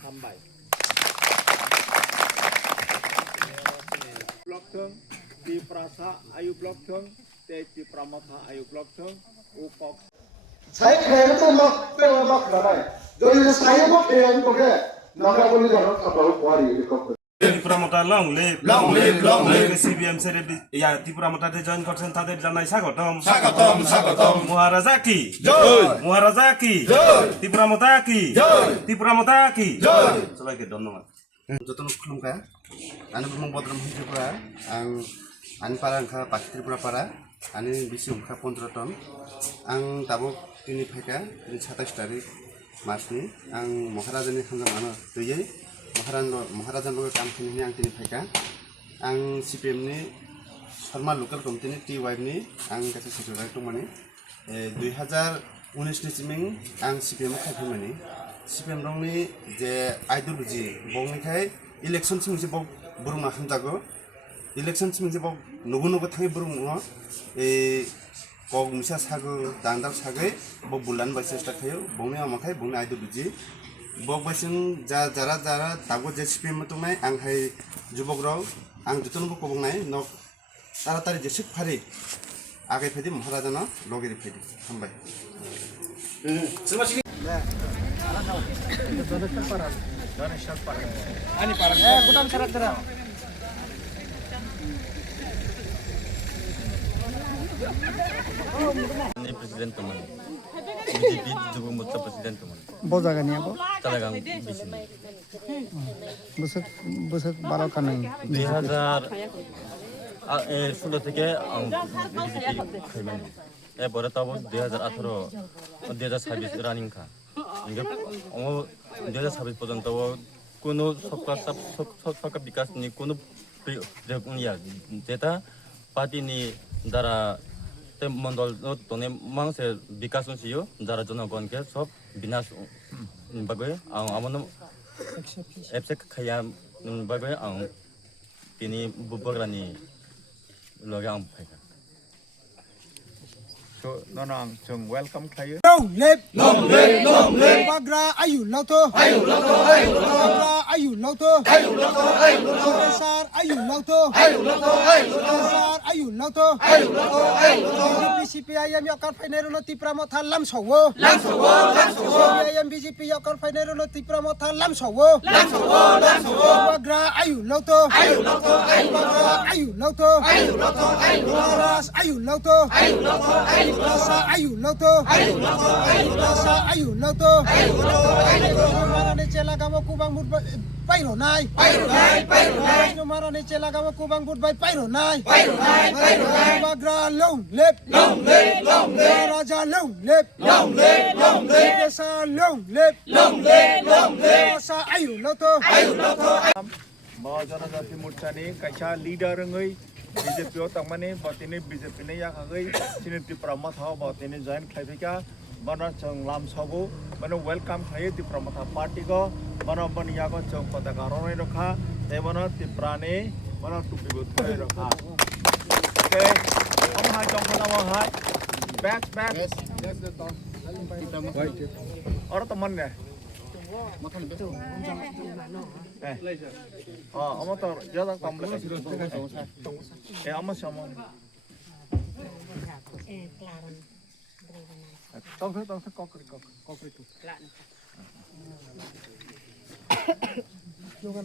3발. Blok di Prasa Ayu Blok di Pramotha Ayu Blok Ukok. Saya kaya itu mak pemak ramai. Jadi saya mak kaya itu ke naga boleh jalan sampai kuari di kau. Tripura long live CBM সেরে Tripura মোটাতে join করছেন তাদের জানাই স্বাগতম মহারাজা কি মহারাজা কি ত্রিপুরা মোটা কি ত্রিপুরা মোটা কি সবাইকে ধন্যবাদ যতন খুলুমকা আনি বুমং বদ্রম ত্রিপুরা আং আনি পারা ওंखा পাখি ত্রিপুরা পারা আনি বিসি ওंखा 15 টন आं दाबो दिनै फायका दिनै 27 तारिख मार्चनि आं महाराजानि खामजामानो दैयै महाराजान लोगो काम खालामनानै आं दिनै फायका आं सिपिएमनि शर्मा लोकल कमिटिनि टिवाइनि आं गासै सेक्रेटारि दंमानि 2019 नि सिमिं आं सिपिएम खायफैमानि सिपिएम रंनि जे आइडियोलॉजी बंनिखाय इलेक्शन सिमसे बग बुरुमा खामजागो इलेक्शन सिमसे बग नगो थाङै बुरुमा ए बग मिसा सागो दांदार सागै बग बुलान बायसे स्टार्ट थायो बंनि आमाखाय बंनि आइडियोलॉजी बग बायसिं जारा दागो जे सिपिएम दंनाय आंहाय जुबकराव आं जतनबो कबंनाय नक तारातारि जेसे फारि आगे फायदि महाराजाना लगेरि फायदि हामबाय Presiden teman, BJP juga muncul presiden teman. Bojagani apa? Talagang bisnis. Besok baru kan yang 2016 থেকে BJP খাইমানি এরপরে তাও 2018 2026 রানিং খা ইনকে 2026 পর্যন্ত কোনো সরকার বিকাশ নি কোনো ইয়া যেটা পার্টিনি দ্বারা মন্ডল তোনে মাংসে বিকাশ হইও যারা জনগণকে সব বিনাশ বাগে আমন এপসে খায়া বাগে তিনি বুবগ্রানি লগে আম ফাইকা So nonang jeng welcome kayu. Long live Bagra ayu lauto Bagra ayu lauto Sar ayu lauto Sar ayu lauto BJP CPIM yakar fainero ti pramotha lam sawo CPIM BJP yakar fainero ti pramotha lam sawo Bagra ayu lauto Bagra ayu lauto Ras ayu lauto Rasa ayu lauto Rasa ayu lauto Marane cela gamo kubang mut pairo nai Marane cela gamo kubang mut bai pairo nai Bagra long lip Raja long lip Desa long lip Rasa ayu lauto Bawa Janajati Murchani kaisa leader ngai BJP tangmani batini BJP ne yakagai sini ti Pramotha batini join khlaifika bana chang lam sabu bana welcome khai ti Pramotha party ko bana bani yago chang pataka ronai rakha te bana ti prane bana tupi gut khai rakha okay am hai chong khana ma hai back yes the top aur taman ne ama to jada kompleks ama sama tong kokri tu jangan